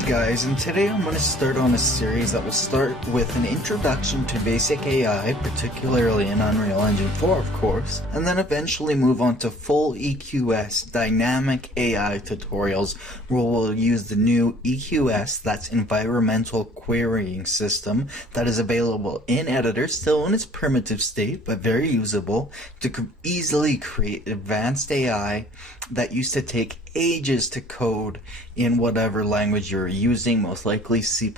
Hey guys, and today I'm going to start on a series that will start with an introduction to basic AI, particularly in Unreal Engine 4 of course, and then eventually move on to full EQS dynamic AI tutorials where we'll use the new EQS, that's Environmental Querying System, that is available in Editor, still in its primitive state, but very usable, to easily create advanced AI that used to take ages to code in whatever language you're using, most likely C++,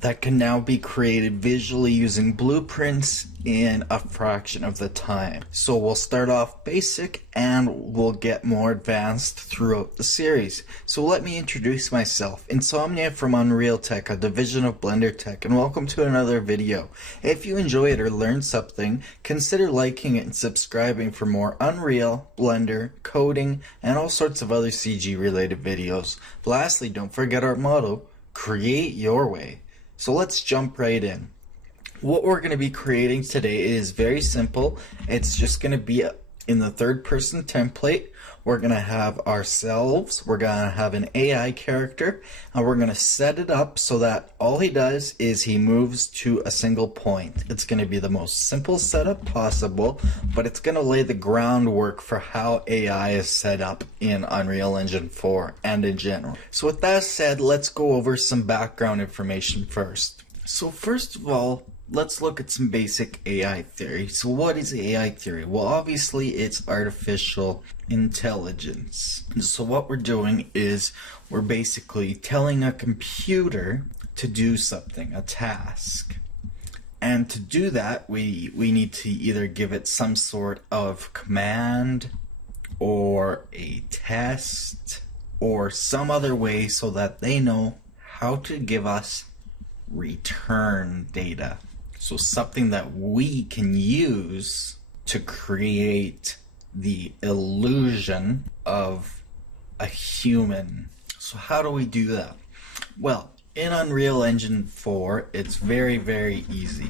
that can now be created visually using blueprints in a fraction of the time. So we'll start off basic and we'll get more advanced throughout the series. So let me introduce myself. Insomnia from UnrealTek, a division of BlenderTek, and welcome to another video. If you enjoy it or learn something, consider liking it and subscribing for more Unreal, Blender, coding, and all sorts of other CG related videos. Lastly, don't forget our motto, create your way. So let's jump right in. What we're going to be creating today is very simple. It's just going to be in the third person template. We're going to have ourselves, we're going to have an AI character, and we're going to set it up so that all he does is he moves to a single point. It's going to be the most simple setup possible, but it's going to lay the groundwork for how AI is set up in Unreal Engine 4 and in general. So with that said, let's go over some background information first. So first of all, let's look at some basic AI theory. So what is AI theory? Well, obviously it's artificial intelligence. So what we're doing is we're basically telling a computer to do something, a task. And to do that, we need to either give it some sort of command or a test or some other way so that they know how to give us return data. So something that we can use to create the illusion of a human. So how do we do that? Well, in Unreal Engine 4, it's very, very easy.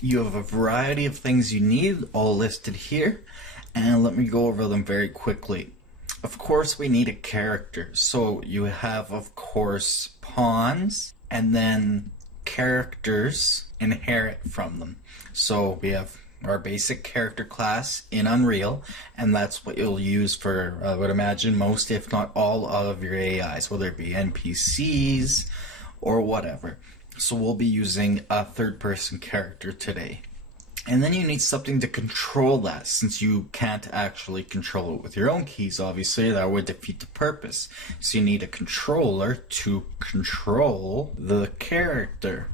You have a variety of things you need, all listed here, and let me go over them very quickly. Of course, we need a character. So you have, of course, pawns, and then characters inherit from them. So we have our basic character class in Unreal, and that's what you'll use for, I would imagine, most if not all of your AIs, whether it be NPCs or whatever. So we'll be using a third-person character today. And then you need something to control that, since you can't actually control it with your own keys, obviously, that would defeat the purpose. So you need a controller to control the character.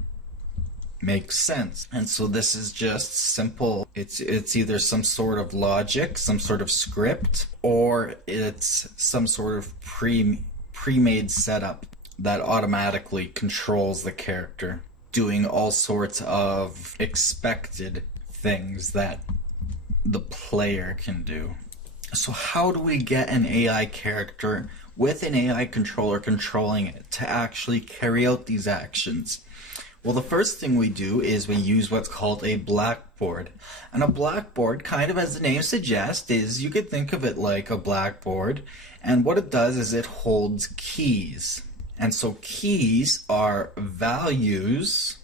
Makes sense. And so this is just simple. It's either some sort of logic, some sort of script, or it's some sort of pre-made setup that automatically controls the character, doing all sorts of expected things that the player can do. So how do we get an AI character with an AI controller controlling it to actually carry out these actions? Well, the first thing we do is we use what's called a blackboard. And a blackboard, kind of as the name suggests, is you could think of it like a blackboard, and what it does is it holds keys. And so keys are values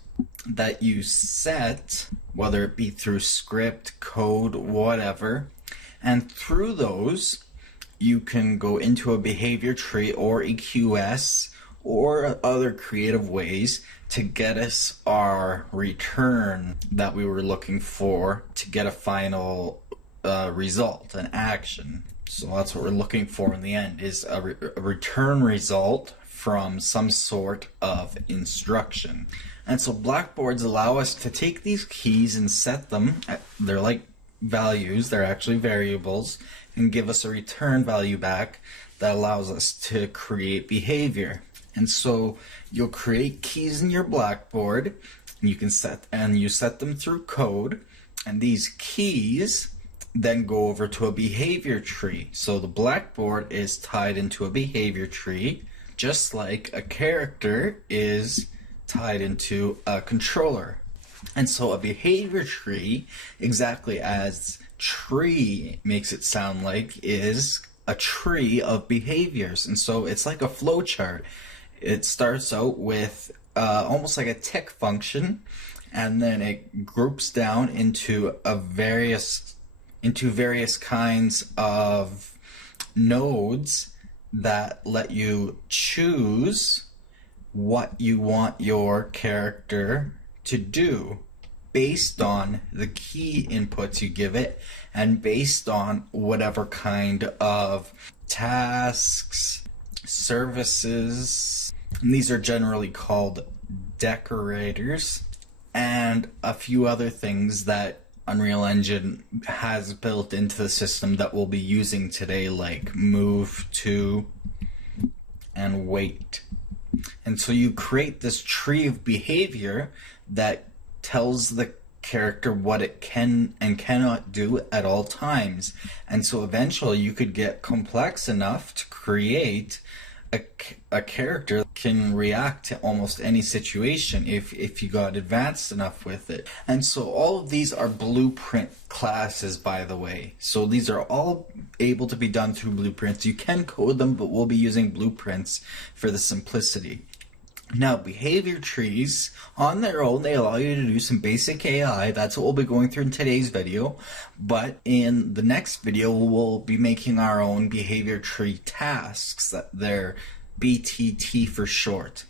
that you set, whether it be through script, code, whatever, and through those you can go into a behavior tree or EQS or other creative ways to get us our return that we were looking for to get a final result, an action. So that's what we're looking for in the end, is a return result from some sort of instruction. And so blackboards allow us to take these keys and set them, they're like values, they're actually variables, and give us a return value back that allows us to create behavior. And so you'll create keys in your blackboard, and you set them through code, and these keys then go over to a behavior tree. So the blackboard is tied into a behavior tree, just like a character is tied into a controller. And so a behavior tree, exactly as tree makes it sound like, is a tree of behaviors. And so it's like a flow chart. It starts out with almost like a tick function, and then it groups down into various kinds of nodes that let you choose what you want your character to do based on the key inputs you give it and based on whatever kind of tasks, services, and these are generally called decorators, and a few other things that Unreal Engine has built into the system that we'll be using today, like move to and wait. And so you create this tree of behavior that tells the character what it can and cannot do at all times. And so eventually you could get complex enough to create a character that can react to almost any situation if you got advanced enough with it. And so all of these are blueprint classes, by the way. So these are all able to be done through blueprints. You can code them, but we'll be using blueprints for the simplicity. Now, behavior trees, on their own, they allow you to do some basic AI. That's what we'll be going through in today's video. But in the next video, we'll be making our own behavior tree tasks. They're BTT for short.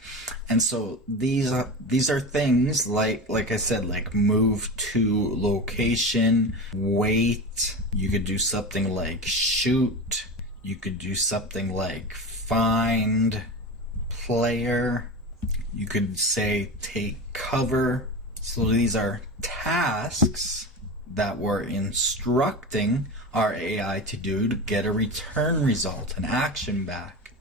And so these are things like I said, like move to location, wait. You could do something like shoot. You could do something like find player. You could say take cover. So these are tasks that we're instructing our AI to do to get a return result, an action back.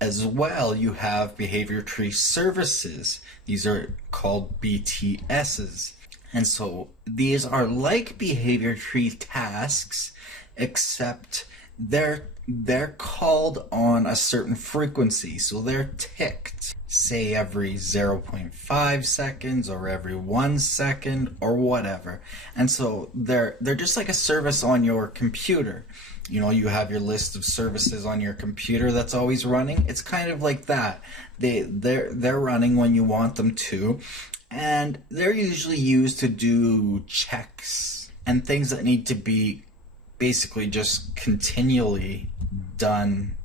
As well, you have behavior tree services. These are called BTSs. And so these are like behavior tree tasks, except they're called on a certain frequency. So they're ticked, say every 0.5 seconds or every 1 second or whatever. And so they're just like a service on your computer. You know, you have your list of services on your computer that's always running. It's kind of like that. They're running when you want them to, and they're usually used to do checks and things that need to be basically just continually done.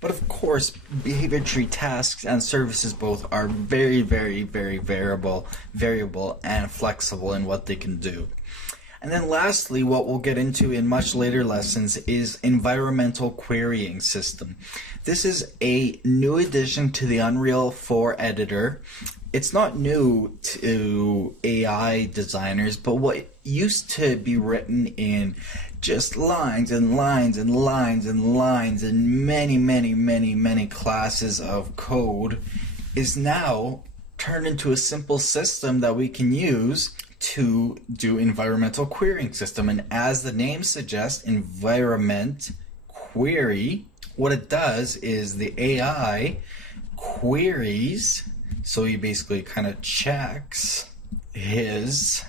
But of course, behavior tree tasks and services both are very, very, very variable and flexible in what they can do. And then lastly, what we'll get into in much later lessons is environmental querying system. This is a new addition to the Unreal 4 editor. It's not new to AI designers, but what used to be written in just lines and lines and lines and lines and many classes of code is now turned into a simple system that we can use to do environmental querying system. And as the name suggests, environment query, what it does is the AI queries, so he basically kind of checks his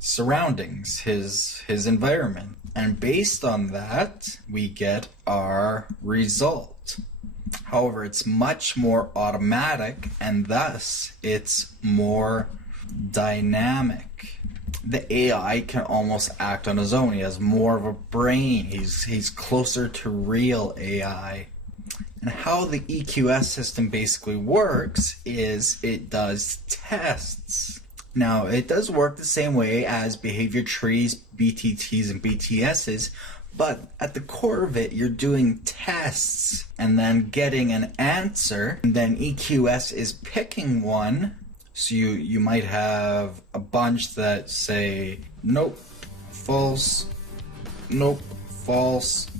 surroundings, his environment, and based on that we get our result. However, it's much more automatic and thus it's more dynamic. The AI can almost act on his own. He has more of a brain. He's closer to real AI. And how the EQS system basically works is it does tests. Now, it does work the same way as behavior trees, BTTs, and BTSs, but at the core of it, you're doing tests and then getting an answer, and then EQS is picking one. So you might have a bunch that say, nope, false, nope, false,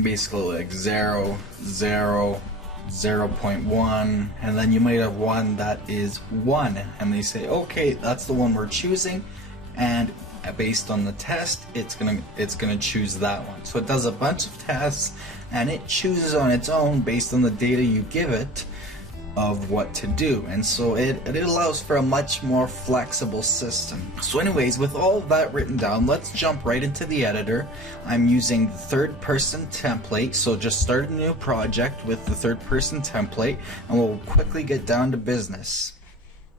basically like 0, 0, 0.1, and then you might have one that is 1, and they say, okay, that's the one we're choosing, and based on the test, it's gonna choose that one. So it does a bunch of tests, and it chooses on its own based on the data you give it of what to do, and so it allows for a much more flexible system. So anyways, with all of that written down, let's jump right into the editor. I'm using the third person template, so just start a new project with the third person template and we'll quickly get down to business.